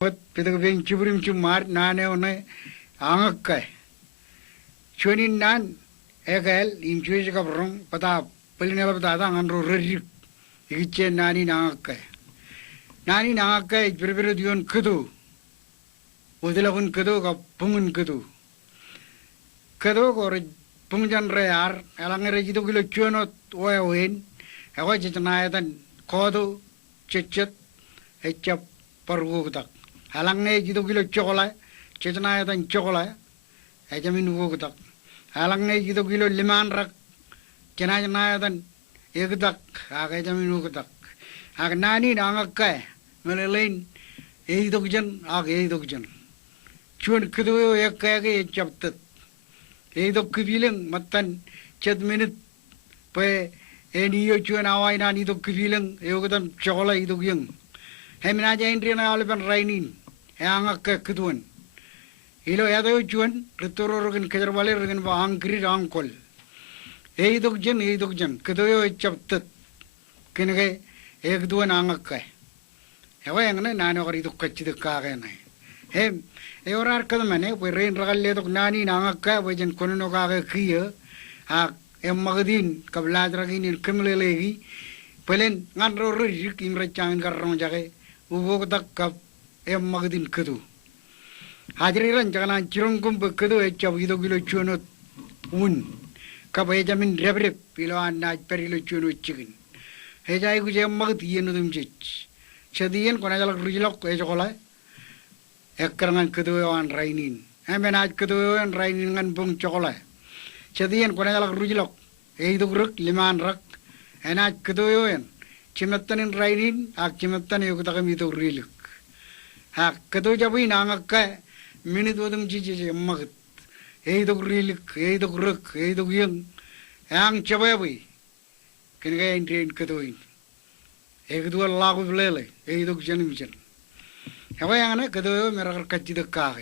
Pitagabing chibrim chumar nane one angakkai. Chuanin nan egal in chuiska brong pata pelinela pata angandro rerik igiche nani nangakkai. Nani nangakkai berbeda dion kudu. Udilakun kudu ka pungun kudu. Kudu ko pungjan rear alangere jitu kilo chuanot oin ewa chitanayan kodu chichet echap pargutak. Alangnya jitu kilo chokolai, cetana itu chokolai, aja minum gutak. Alangnya jitu kilo liman rak, cina itu gutak, aja minum gutak. Ag nani nangak kaya, melelain, itu kujan, itu kujan. Cuman kedua ya kaya cepet. Itu kebilang matan cet minit, pe ini yo cuman awai nani itu kebilang, itu kutan chokolai itu yang. Hemina jain rina alapan rainin. Yang agak keduan, ilo ya tu juan, retoro rogan kejar balik rogan angkri angkol, dok jen, kedua cepet, kene ke keduan angak ke, hewa yang nani orang itu kecil kagak nai, orang kadang mana, rain ragal le dok nani angak ke, wajan kono kagak kia, magadin kablat ragin kemle lagi, pelen ngan rori kimra cangin karong jaga, ubo tak kap magadin kedu. Hadirin jangan cirongkum bekedu ecap itu kilo cunut Kapai jamin rep pilo anda perilo cunut chicken. Hejai ku jam magadian udum cich. Sedian kona jalak rujilok ejokola. Ekrangan kedu an rainin. Menaj kedu an rainin ngan bung cokola. Sedian kona jalak rujilok. Itu ruk liman rak. Enaj kedu an. Cimatanin rainin ak cimatan yuk takam itu riluk. Kedu jabi nangak ka minit wadum cici magat dok rilik dok ruk dok yang cabai kene ka train kedu kedu lagu lele dok janim jan hawa yang na kedu merak kacid ka